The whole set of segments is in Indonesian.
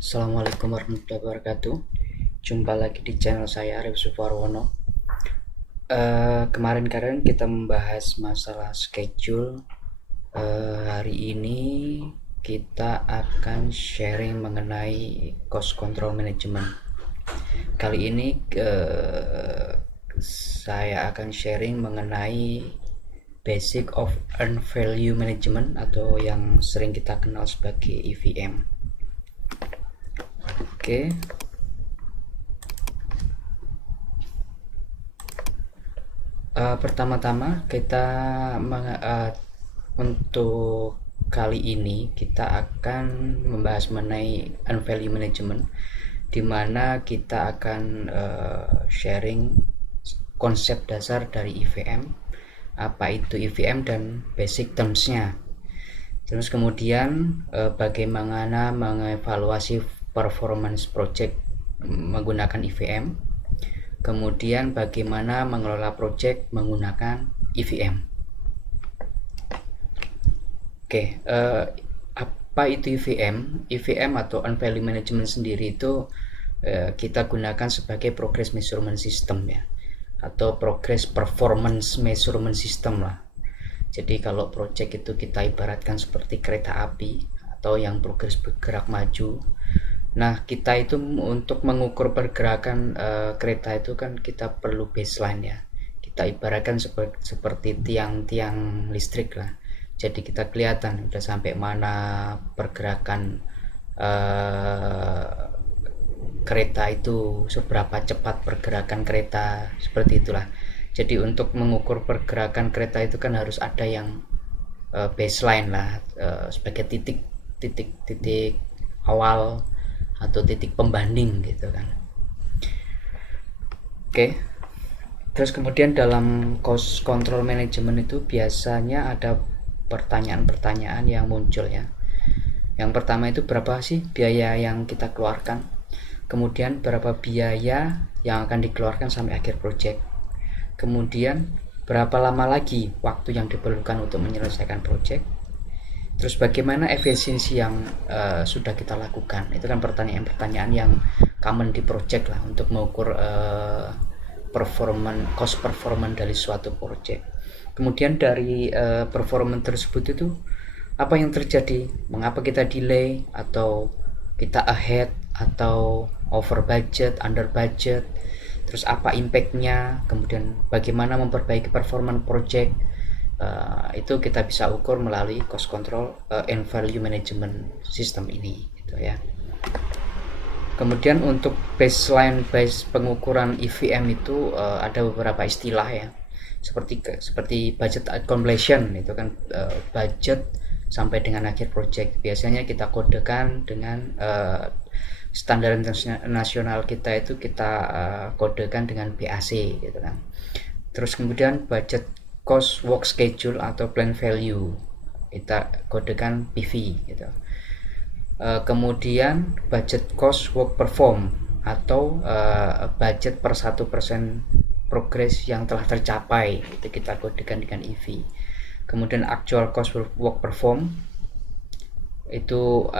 Assalamualaikum warahmatullahi wabarakatuh. Jumpa lagi di channel saya Arif Suparwono. Kemarin kita membahas masalah schedule. Hari ini kita akan sharing mengenai cost control management. Kali ini saya akan sharing mengenai basic of earned value management atau yang sering kita kenal sebagai EVM. Oke. Pertama-tama untuk kali ini kita akan membahas mengenai earned value management, di mana kita akan sharing konsep dasar dari EVM, apa itu EVM dan basic terms-nya. Terus kemudian bagaimana mengevaluasi performance project menggunakan EVM. Kemudian bagaimana mengelola project menggunakan EVM. Oke, apa itu EVM? EVM atau Earned Value Management sendiri itu kita gunakan sebagai Progress Measurement System ya, atau Progress Performance Measurement System lah. Jadi kalau project itu kita ibaratkan seperti kereta api atau yang progres bergerak maju. Nah, kita itu untuk mengukur pergerakan kereta itu kan kita perlu baseline ya. Kita ibaratkan seperti tiang-tiang listrik lah. Jadi kita kelihatan udah sampai mana pergerakan kereta itu, seberapa cepat pergerakan kereta, seperti itulah. Jadi untuk mengukur pergerakan kereta itu kan harus ada yang baseline lah, sebagai titik awal atau titik pembanding gitu kan. Oke. Terus kemudian dalam cost control management itu biasanya ada pertanyaan-pertanyaan yang muncul ya. Yang pertama itu berapa sih biaya yang kita keluarkan? Kemudian berapa biaya yang akan dikeluarkan sampai akhir project? Kemudian berapa lama lagi waktu yang diperlukan untuk menyelesaikan project? Terus bagaimana efisiensi yang sudah kita lakukan? Itu kan pertanyaan-pertanyaan yang common di project lah untuk mengukur cost performance dari suatu project. Kemudian dari performance tersebut itu apa yang terjadi? Mengapa kita delay atau kita ahead atau over budget, under budget? Terus apa impactnya? Kemudian bagaimana memperbaiki performance project? Itu kita bisa ukur melalui cost control and value management system ini gitu ya. Kemudian untuk baseline base pengukuran EVM itu ada beberapa istilah ya, seperti budget at completion, itu kan budget sampai dengan akhir project. Biasanya kita kodekan dengan standar internasional kita itu kita kodekan dengan BAC gitu kan. Terus kemudian budget cost work schedule atau plan value kita kodekan PV gitu. Kemudian budget cost work perform atau budget per 1% progres yang telah tercapai, itu kita kodekan dengan EV. Kemudian actual cost work perform itu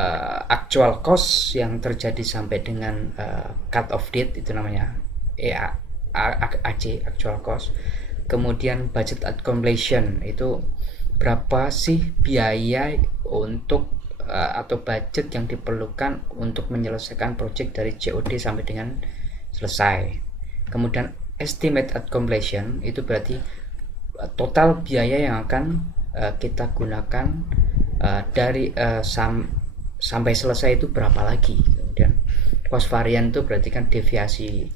actual cost yang terjadi sampai dengan cut off date, itu namanya AC, actual cost. Kemudian budget at completion itu berapa sih biaya untuk atau budget yang diperlukan untuk menyelesaikan project dari COD sampai dengan selesai. Kemudian estimate at completion itu berarti total biaya yang akan kita gunakan dari sampai selesai itu berapa lagi. Kemudian cost varian itu berarti kan deviasi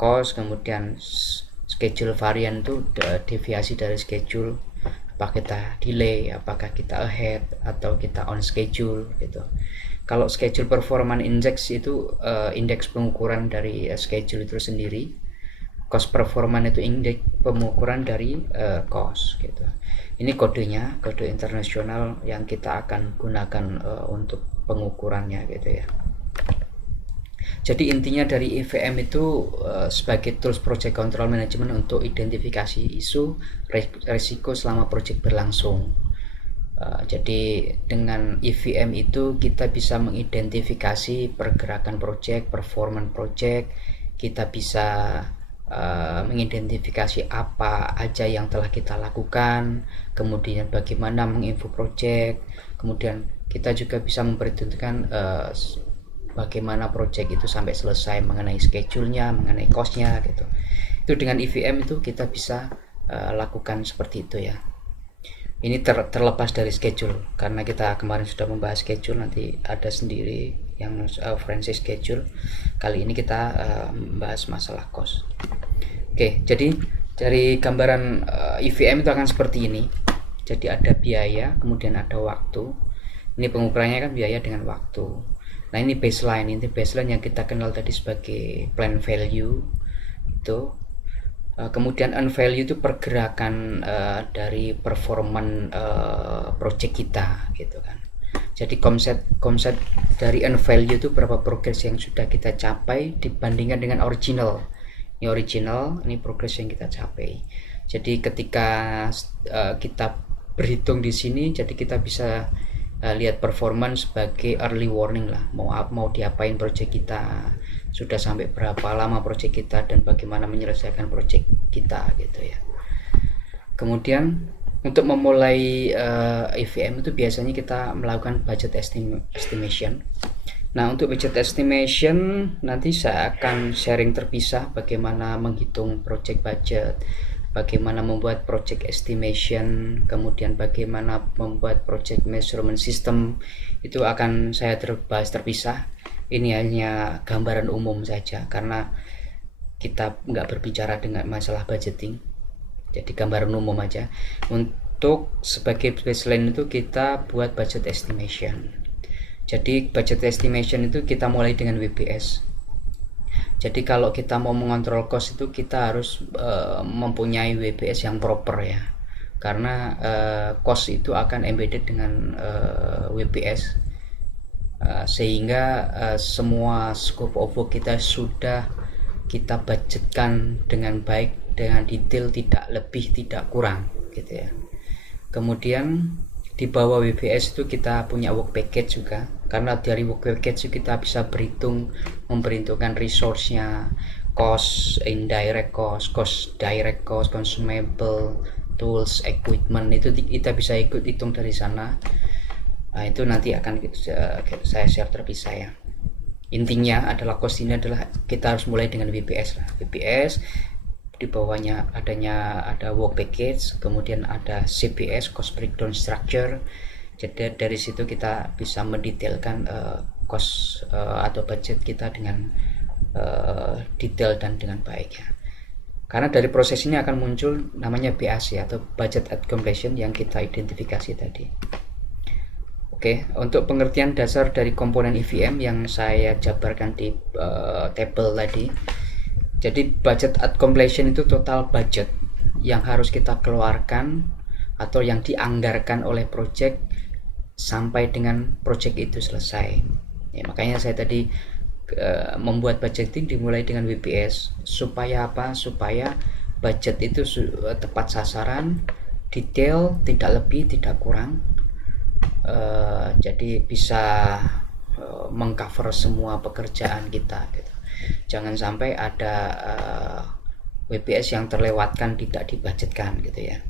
cost. Kemudian schedule varian itu deviasi dari schedule, apakah kita delay, apakah kita ahead atau kita on schedule gitu. Kalau schedule performance index itu indeks pengukuran dari schedule itu sendiri. Cost performance itu indeks pengukuran dari cost gitu. Ini kodenya, kode internasional yang kita akan gunakan untuk pengukurannya gitu ya. Jadi intinya dari EVM itu sebagai tools project control management untuk identifikasi isu resiko selama project berlangsung. Jadi dengan EVM itu kita bisa mengidentifikasi pergerakan project, performance project, kita bisa mengidentifikasi apa aja yang telah kita lakukan, kemudian bagaimana menginfo project, kemudian kita juga bisa memperhitungkan bagaimana project itu sampai selesai, mengenai schedule-nya, mengenai cost-nya gitu. Itu dengan EVM itu kita bisa lakukan seperti itu ya. Ini terlepas dari schedule, karena kita kemarin sudah membahas schedule, nanti ada sendiri yang forensic schedule. Kali ini kita membahas masalah cost. Oke, jadi dari gambaran EVM itu akan seperti ini. Jadi ada biaya, kemudian ada waktu. Ini pengukurannya kan biaya dengan waktu. Nah ini baseline yang kita kenal tadi sebagai plan value itu. Kemudian unvalue itu pergerakan dari performan project kita gitu kan. Jadi konsep dari unvalue itu berapa progress yang sudah kita capai dibandingkan dengan original. Ini progress yang kita capai. Jadi ketika kita berhitung di sini, jadi kita bisa lihat performance sebagai early warning lah, mau diapain project kita, sudah sampai berapa lama project kita, dan bagaimana menyelesaikan project kita gitu ya. Kemudian untuk memulai EVM itu biasanya kita melakukan budget estimation. Nah untuk budget estimation nanti saya akan sharing terpisah bagaimana menghitung project budget, bagaimana membuat project estimation, kemudian bagaimana membuat project measurement system, itu akan saya bahas terpisah. Ini hanya gambaran umum saja karena kita nggak berbicara dengan masalah budgeting, jadi gambaran umum aja. Untuk sebagai baseline itu kita buat budget estimation. Jadi budget estimation itu kita mulai dengan WBS. Jadi kalau kita mau mengontrol cost itu kita harus mempunyai WBS yang proper ya, karena cost itu akan embedded dengan WBS, sehingga semua scope of work kita sudah kita budgetkan dengan baik, dengan detail, tidak lebih tidak kurang gitu ya. Kemudian di bawah WBS itu kita punya work package juga, karena dari work package itu kita bisa memperhitungkan resource-nya, cost, indirect cost, cost direct cost, consumable, tools, equipment, itu kita bisa ikut hitung dari sana. Nah, itu nanti akan saya share terpisah ya. Intinya adalah cost ini adalah kita harus mulai dengan WBS lah. WBS di bawahnya ada work package, kemudian ada CBS, cost breakdown structure. Jadi dari situ kita bisa mendetailkan cost atau budget kita dengan detail dan dengan baik ya. Karena dari proses ini akan muncul namanya BAC atau budget at completion yang kita identifikasi tadi. Oke, untuk pengertian dasar dari komponen EVM yang saya jabarkan di table tadi. Jadi budget at completion itu total budget yang harus kita keluarkan atau yang dianggarkan oleh project sampai dengan project itu selesai. Ya, makanya saya tadi membuat budgeting dimulai dengan WBS. Supaya apa? Supaya budget itu tepat sasaran, detail, tidak lebih, tidak kurang. Jadi bisa mengcover semua pekerjaan kita gitu. Jangan sampai ada WBS yang terlewatkan, tidak dibudgetkan gitu ya.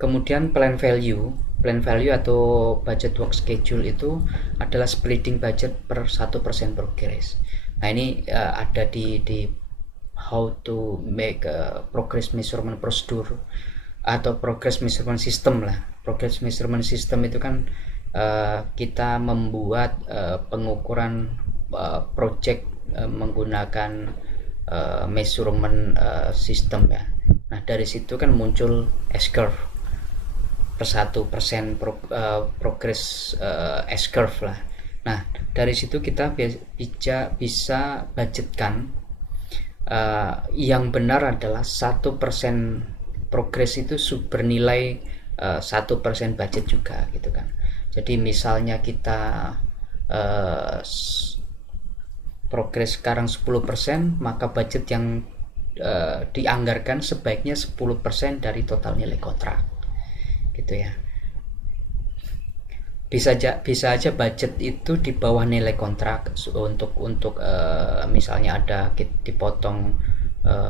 Kemudian plan value atau budget work schedule itu adalah splitting budget per 1% progress. Nah ini ada di how to make a progress measurement procedure atau progress measurement system lah. Progress measurement system itu kan kita membuat pengukuran project menggunakan measurement system ya. Nah dari situ kan muncul S-curve per 1% progress S-curve lah. Nah dari situ kita bisa budgetkan yang benar adalah 1% progress itu bernilai 1% budget juga gitu kan. Jadi misalnya kita progress sekarang 10%, maka budget yang dianggarkan sebaiknya 10% dari total nilai kontrak gitu ya. bisa aja budget itu di bawah nilai kontrak untuk misalnya ada dipotong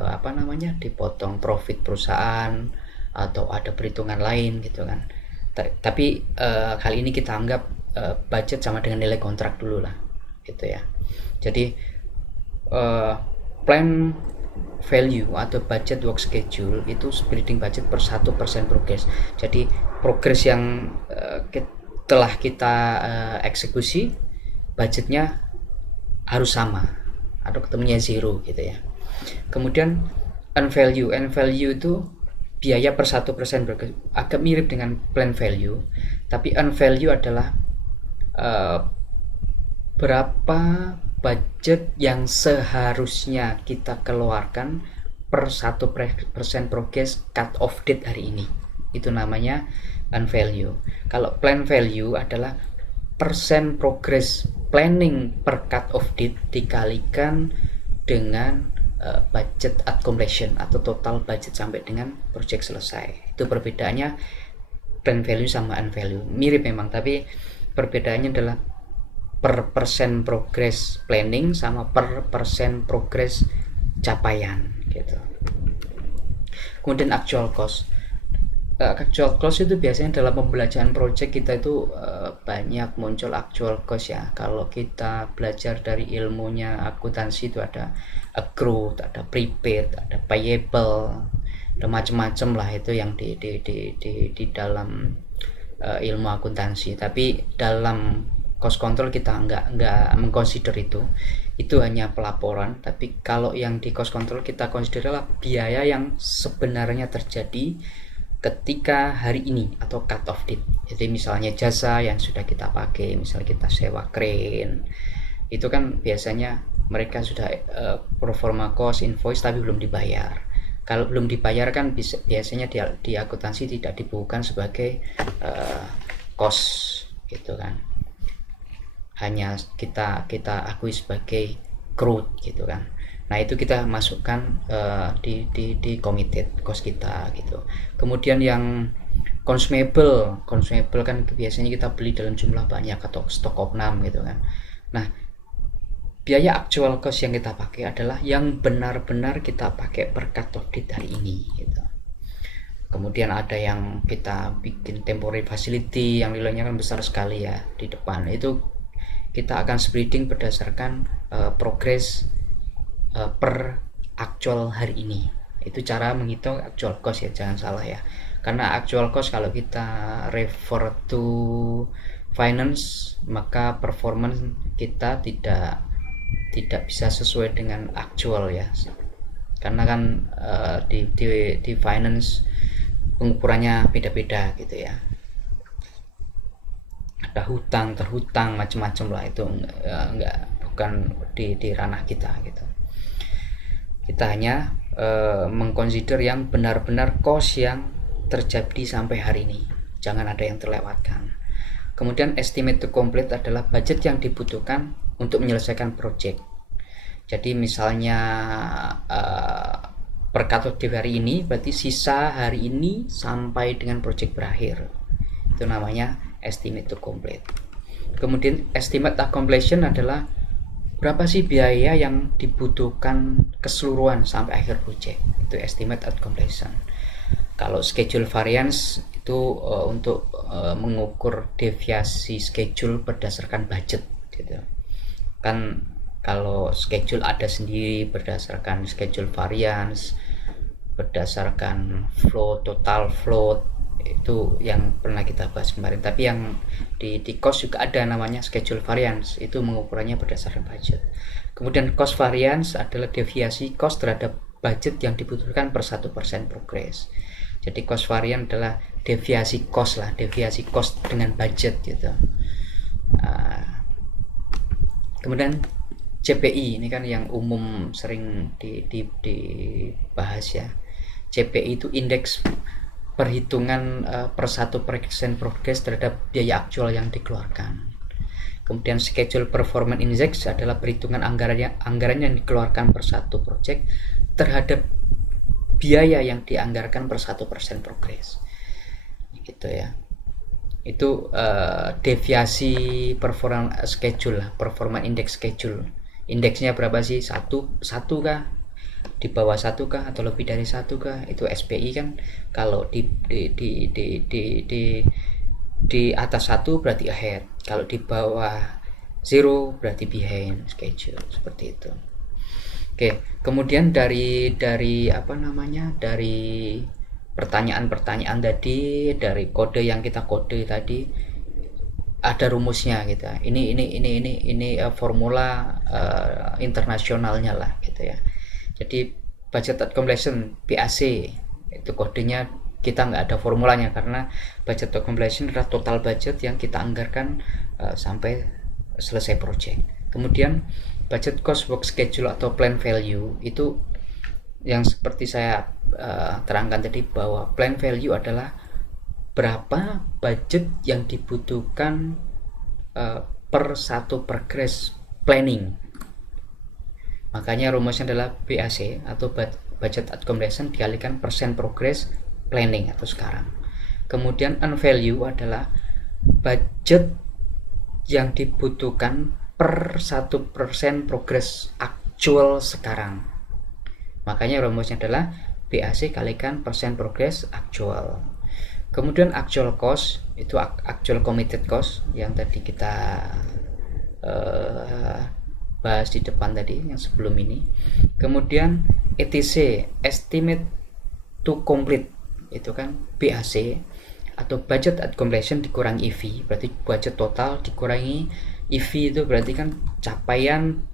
apa namanya, dipotong profit perusahaan atau ada perhitungan lain gitu kan. Tapi kali ini kita anggap budget sama dengan nilai kontrak dulu lah gitu ya. Jadi plan value atau budget work schedule itu splitting budget per 1% progress. Jadi progress yang telah kita eksekusi, budgetnya harus sama atau ketemunya zero gitu ya. Kemudian value itu biaya per 1% progress, agak mirip dengan plan value, tapi value adalah berapa budget yang seharusnya kita keluarkan per 1% progress cut off date hari ini. Itu namanya value. Kalau plan value adalah persen progress planning per cut off date dikalikan dengan budget at completion atau total budget sampai dengan project selesai. Itu perbedaannya plan value sama value. Mirip memang, tapi perbedaannya adalah per persen progress planning sama per persen progress capaian gitu. Kemudian actual cost. Actual cost itu biasanya dalam pembelajaran project kita itu banyak muncul actual cost ya. Kalau kita belajar dari ilmunya akuntansi itu ada accrued, ada prepaid, ada payable, ada macam-macam lah itu yang di dalam ilmu akuntansi. Tapi dalam cost control kita nggak mengconsider itu hanya pelaporan. Tapi kalau yang di cost control kita consider adalah biaya yang sebenarnya terjadi ketika hari ini atau cut off date. Jadi misalnya jasa yang sudah kita pakai, misalnya kita sewa crane, itu kan biasanya mereka sudah performa cost invoice tapi belum dibayar. Kalau belum dibayar kan biasanya di akuntansi tidak dibukukan sebagai cost gitu kan, hanya kita akui sebagai accrued gitu kan. Nah itu kita masukkan di committed cost kita gitu. Kemudian yang consumable kan biasanya kita beli dalam jumlah banyak atau stock of none gitu kan. Nah biaya actual cost yang kita pakai adalah yang benar-benar kita pakai per cut off date hari ini gitu. Kemudian ada yang kita bikin temporary facility yang nilainya kan besar sekali ya di depan, itu kita akan splitting berdasarkan progress per actual hari ini. Itu cara menghitung actual cost ya, jangan salah ya. Karena actual cost kalau kita refer to finance maka performance kita tidak bisa sesuai dengan actual ya. Karena kan di finance pengukurannya beda-beda gitu ya. Ada hutang, terhutang, macam-macam lah, itu bukan di ranah kita gitu. Kita hanya mengconsider yang benar-benar cost yang terjadi sampai hari ini, jangan ada yang terlewatkan. Kemudian estimate to complete adalah budget yang dibutuhkan untuk menyelesaikan project. Jadi misalnya per cut off date hari ini berarti sisa hari ini sampai dengan project berakhir, itu namanya estimate to complete. Kemudian estimate at completion adalah berapa sih biaya yang dibutuhkan keseluruhan sampai akhir project, itu estimate at completion. Kalau schedule variance itu untuk mengukur deviasi schedule berdasarkan budget gitu kan. Kalau schedule ada sendiri berdasarkan schedule variance, berdasarkan flow, total float, itu yang pernah kita bahas kemarin. Tapi yang di cost juga ada namanya schedule variance, itu mengukurannya berdasarkan budget. Kemudian cost variance adalah deviasi cost terhadap budget yang dibutuhkan per 1% progress. Jadi cost variance adalah deviasi cost dengan budget gitu. Kemudian CPI ini kan yang umum sering dibahas ya. CPI itu indeks perhitungan per 1% progress terhadap biaya aktual yang dikeluarkan. Kemudian schedule performance index adalah perhitungan anggaran yang dikeluarkan per satu project terhadap biaya yang dianggarkan per 1% progress gitu ya. Itu deviasi performa schedule lah, performa index schedule. Indeksnya berapa sih? Satu kah? Di bawah satu kah atau lebih dari satu kah? Itu SPI kan. Kalau di atas satu berarti ahead, kalau di bawah zero berarti behind schedule, seperti itu. Oke, kemudian dari apa namanya, dari pertanyaan-pertanyaan tadi, dari kode yang kita kode tadi, ada rumusnya gitu. Ini formula internasionalnya lah gitu ya. Jadi budget at completion BAC itu kodenya, kita nggak ada formulanya karena budget at completion adalah total budget yang kita anggarkan sampai selesai project. Kemudian budget cost work schedule atau plan value itu yang seperti saya terangkan tadi, bahwa plan value adalah berapa budget yang dibutuhkan per satu progress planning. Makanya rumusnya adalah BAC atau budget at completion dikalikan persen progress planning atau sekarang. Kemudian unvalue adalah budget yang dibutuhkan per 1% progress actual sekarang. Makanya rumusnya adalah BAC kalikan persen progress actual. Kemudian actual cost itu actual committed cost yang tadi kita bahas di depan tadi, yang sebelum ini. Kemudian ETC estimate to complete itu kan BAC atau budget at completion dikurangi EV, berarti budget total dikurangi EV, itu berarti kan capaian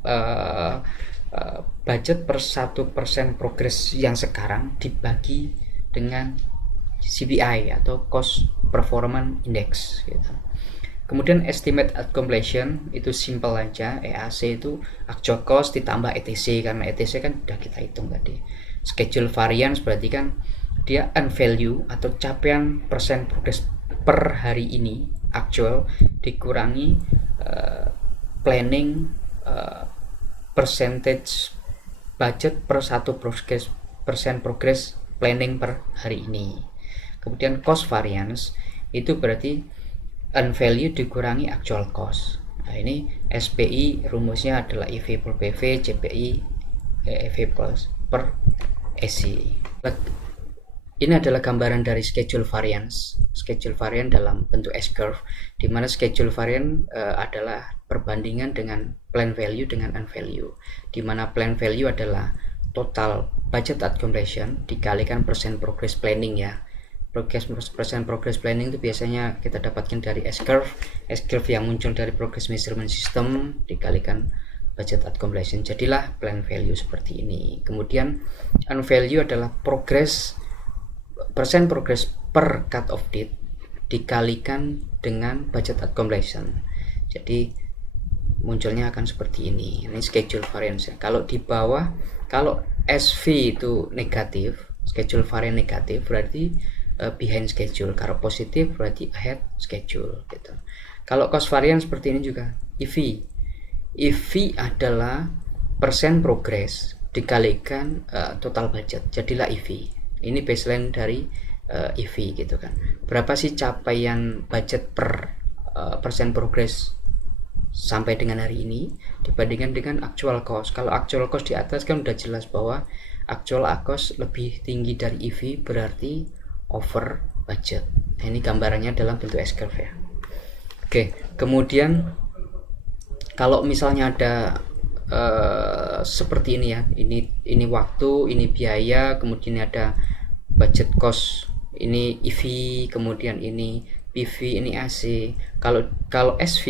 budget per 1% progress yang sekarang dibagi dengan CPI atau cost performance index gitu. Kemudian estimate at completion itu simple aja, EAC itu actual cost ditambah ETC, karena ETC kan udah kita hitung tadi. Schedule variance berarti kan dia unvalue atau capaian persen progress per hari ini actual dikurangi planning percentage budget per 1% progress planning per hari ini. Kemudian cost variance itu berarti unvalue dikurangi actual cost. Nah, ini SPI rumusnya adalah EV per PV CPI EV plus per SC. Ini adalah gambaran dari schedule variance. Schedule variance dalam bentuk S-curve, di mana schedule variance adalah perbandingan dengan plan value dengan unvalue, di mana plan value adalah total budget at completion dikalikan persen progress planning ya. Persen progress planning itu biasanya kita dapatkan dari S-curve yang muncul dari progress measurement system dikalikan budget at completion, jadilah plan value seperti ini. Kemudian unvalue adalah persen progress per cut off date dikalikan dengan budget at completion, jadi munculnya akan seperti ini. Ini schedule variance. Kalau di bawah, kalau SV itu negatif, schedule variance negatif, berarti behind schedule. Kalau positif berarti ahead schedule gitu. Kalau cost variance seperti ini juga EV adalah persen progress dikalikan total budget, jadilah EV. Ini baseline dari EV gitu kan. Berapa sih capaian budget per persen progress sampai dengan hari ini dibandingkan dengan actual cost. Kalau actual cost di atas kan udah jelas bahwa actual cost lebih tinggi dari EV, berarti over budget. Nah, ini gambarannya dalam bentuk S-curve ya. Oke, kemudian kalau misalnya ada seperti ini ya, ini waktu, ini biaya, kemudian ada budget cost, ini EV, kemudian ini PV, ini AC. Kalau SV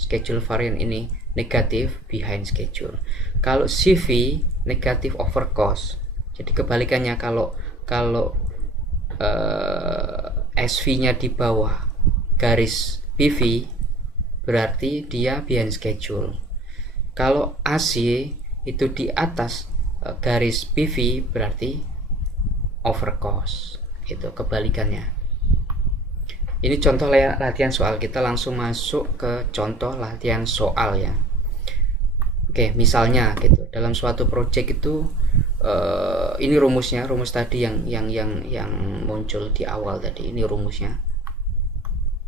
schedule variance ini negatif, behind schedule. Kalau CV negatif, over cost. Jadi kebalikannya, kalau SV-nya di bawah garis PV berarti dia behind schedule. Kalau AC itu di atas garis PV berarti over cost. Itu kebalikannya. Ini contoh latihan soal. Kita langsung masuk ke contoh latihan soal ya. Oke, misalnya gitu. Dalam suatu project itu ini rumus tadi yang muncul di awal tadi. Ini rumusnya.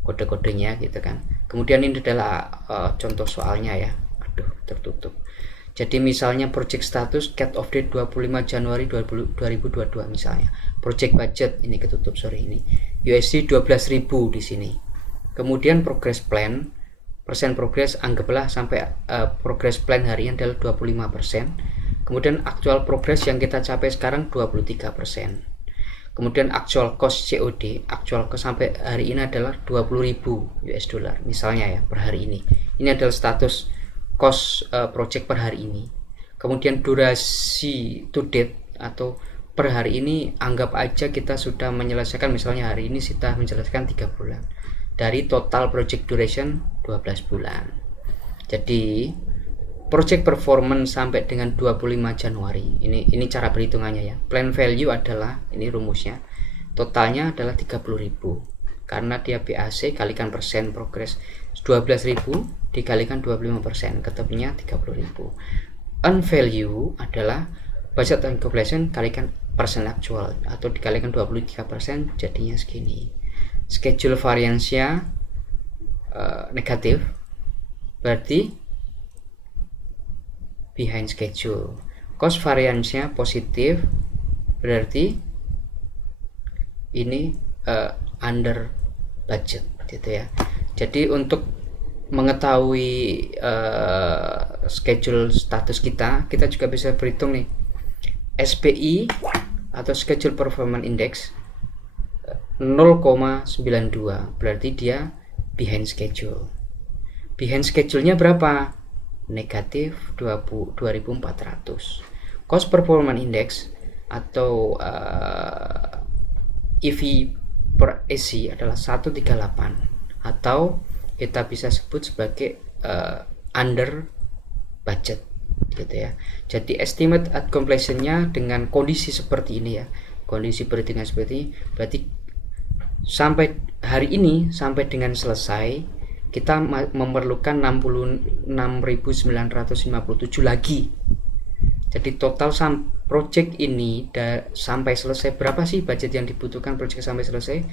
kode-kodenya gitu kan. Kemudian ini adalah contoh soalnya ya. Aduh, tertutup. Jadi misalnya project status cut off date 25 Januari 2022 misalnya. Project budget ini ketutup, sorry, ini USD 12.000 di sini. Kemudian progress plan, persen progress anggaplah sampai progress plan hari ini adalah 25%. Kemudian actual progress yang kita capai sekarang 23%. Kemudian actual cost COD, actual cost sampai hari ini adalah 20.000 US dollar misalnya ya per hari ini. Ini adalah status cost project per hari ini. Kemudian durasi to date atau per hari ini anggap aja kita sudah menyelesaikan, misalnya hari ini kita menyelesaikan 3 bulan. Dari total project duration 12 bulan. Jadi project performance sampai dengan 25 Januari. Ini cara perhitungannya ya. Plan value adalah, ini rumusnya, totalnya adalah 30.000. Karena dia BAC kalikan persen progress 12.000 dikalikan 25%, ketemunya 30.000. Earn value adalah budget and completion kalikan persen actual atau dikalikan 23%, jadinya segini. Schedule variance-nya negatif, berarti behind schedule. Cost variance-nya positif, berarti ini under budget gitu ya. Jadi untuk mengetahui schedule status kita juga bisa berhitung nih SPI atau Schedule Performance Index 0,92, berarti dia behind schedule. Behind schedule-nya berapa? Negatif 2.400. Cost Performance Index atau EV per AC adalah 138 atau kita bisa sebut sebagai under budget gitu ya. Jadi estimate at completion-nya dengan kondisi seperti ini ya, kondisi perhitungan seperti ini, berarti sampai hari ini sampai dengan selesai kita memerlukan 66.957 lagi. Jadi total project ini sampai selesai berapa sih budget yang dibutuhkan project sampai selesai?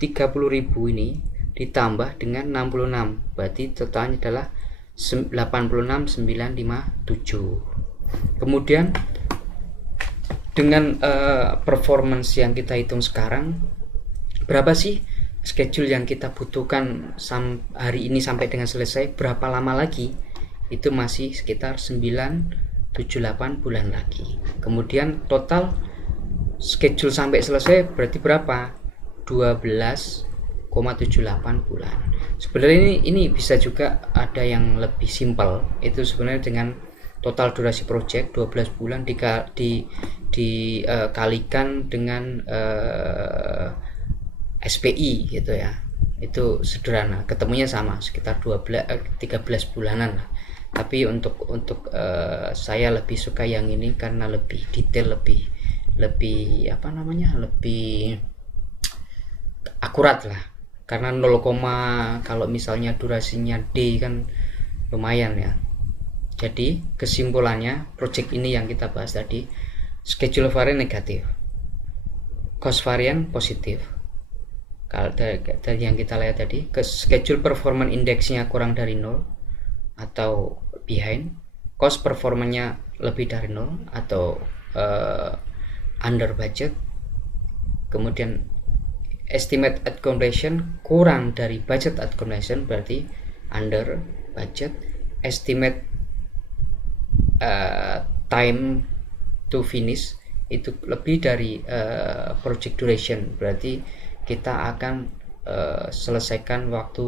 30.000 ini ditambah dengan 66, berarti totalnya adalah 86.957. Kemudian dengan performance yang kita hitung sekarang, berapa sih schedule yang kita butuhkan hari ini sampai dengan selesai, berapa lama lagi? Itu masih sekitar 978 bulan lagi. Kemudian total schedule sampai selesai berarti berapa? 12,78 bulan. Sebenarnya ini bisa juga ada yang lebih simpel, itu sebenarnya dengan total durasi project 12 bulan dikalikan dengan SPI gitu ya. Itu sederhana, ketemunya sama sekitar 13 bulanan lah. Tapi untuk saya lebih suka yang ini karena lebih detail, lebih akurat lah. Karena 0, kalau misalnya durasinya D kan lumayan ya. Jadi kesimpulannya project ini yang kita bahas tadi, schedule variance negatif, cost variance positif. Kalau dari yang kita lihat tadi, schedule performance index-nya kurang dari 0 atau behind, cost performanya lebih dari 0 atau under budget, kemudian estimate at completion kurang dari budget at completion berarti under budget, estimate time to finish itu lebih dari project duration, berarti kita akan selesaikan waktu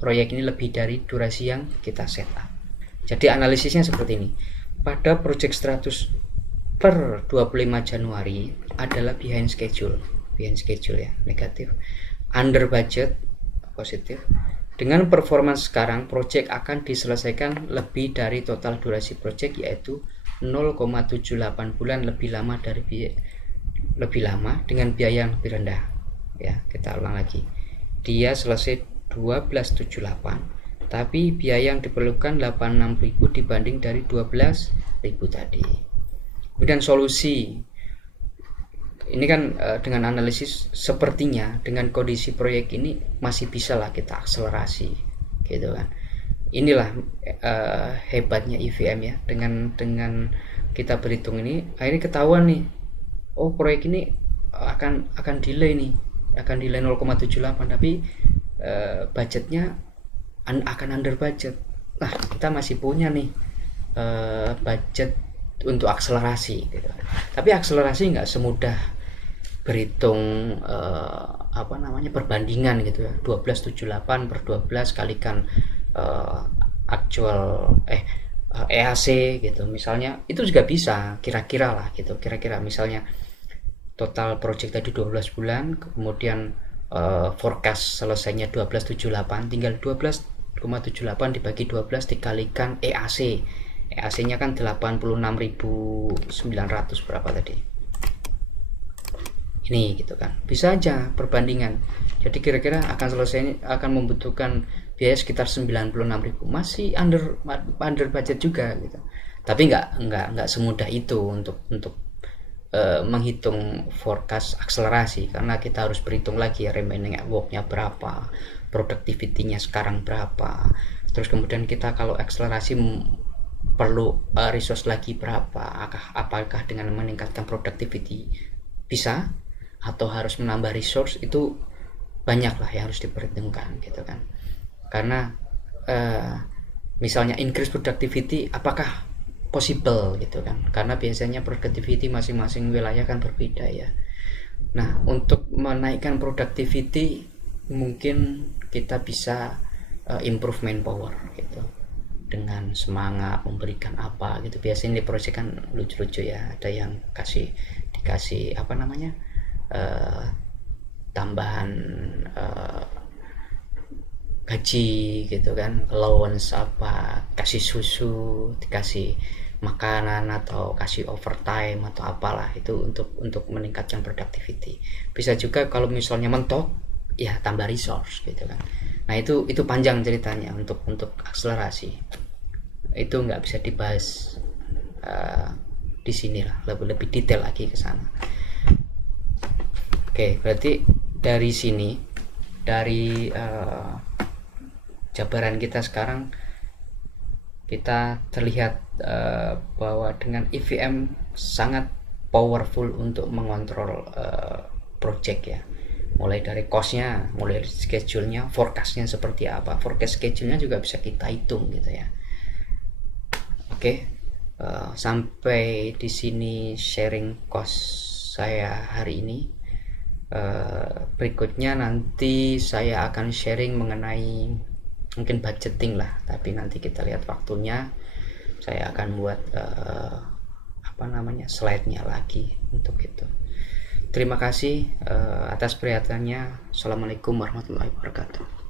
proyek ini lebih dari durasi yang kita set up. Jadi analisisnya seperti ini. Pada project status per 25 Januari adalah behind schedule ya, negatif. Under budget positif. Dengan performance sekarang project akan diselesaikan lebih dari total durasi project, yaitu 0,78 bulan lebih lama dengan biaya yang lebih rendah. Ya, kita ulang lagi. Dia selesai 12.78, tapi biaya yang diperlukan 86.000 dibanding dari 12.000 tadi. Kemudian solusi ini kan dengan analisis sepertinya dengan kondisi proyek ini masih bisa lah kita akselerasi gitu kan. Inilah hebatnya EVM ya, dengan kita berhitung ini akhirnya ketahuan nih, oh proyek ini akan delay nih, akan delay 0,78, tapi budgetnya akan under budget. Nah kita masih punya nih budget untuk akselerasi gitu. Tapi akselerasi nggak semudah berhitung perbandingan gitu ya, 1278 per 12 kalikan actual EAC gitu misalnya, itu juga bisa kira-kira lah gitu, kira-kira misalnya total project tadi 12 bulan, kemudian forecast selesainya 1278, tinggal 12,78 dibagi 12 dikalikan EAC. EAC nya kan 86.900 berapa tadi ini gitu kan, bisa aja perbandingan. Jadi kira-kira akan selesai, akan membutuhkan biaya sekitar 96.000, masih under budget juga gitu. Tapi nggak semudah itu untuk menghitung forecast akselerasi, karena kita harus berhitung lagi ya, remaining worknya berapa, productivity-nya sekarang berapa, terus kemudian kita kalau akselerasi perlu resource lagi berapa, apakah dengan meningkatkan productivity bisa, atau harus menambah resource, itu banyak lah yang harus diperhitungkan gitu kan. Karena misalnya increase productivity apakah possible gitu kan, karena biasanya productivity masing-masing wilayah kan berbeda ya. Nah untuk menaikkan productivity mungkin kita bisa improvement power gitu, dengan semangat memberikan apa gitu. Biasanya di proyek kan lucu-lucu ya, ada yang dikasih tambahan gaji gitu kan, allowance apa, kasih susu, dikasih makanan, atau kasih overtime atau apalah, itu untuk meningkatkan productivity. Bisa juga kalau misalnya mentok ya tambah resource gitu kan. Nah itu panjang ceritanya untuk akselerasi, itu nggak bisa dibahas di sini lah, lebih detail lagi ke sana. Oke, berarti dari sini, dari jabaran kita sekarang, kita terlihat bahwa dengan EVM sangat powerful untuk mengontrol project ya, mulai dari cost-nya, mulai dari schedule-nya, forecast-nya seperti apa, forecast schedule-nya juga bisa kita hitung gitu ya. Oke, sampai di sini sharing cost saya hari ini. Berikutnya nanti saya akan sharing mengenai mungkin budgeting lah, tapi nanti kita lihat waktunya. Saya akan buat slide-nya lagi untuk itu. Terima kasih atas perhatiannya. Assalamualaikum warahmatullahi wabarakatuh.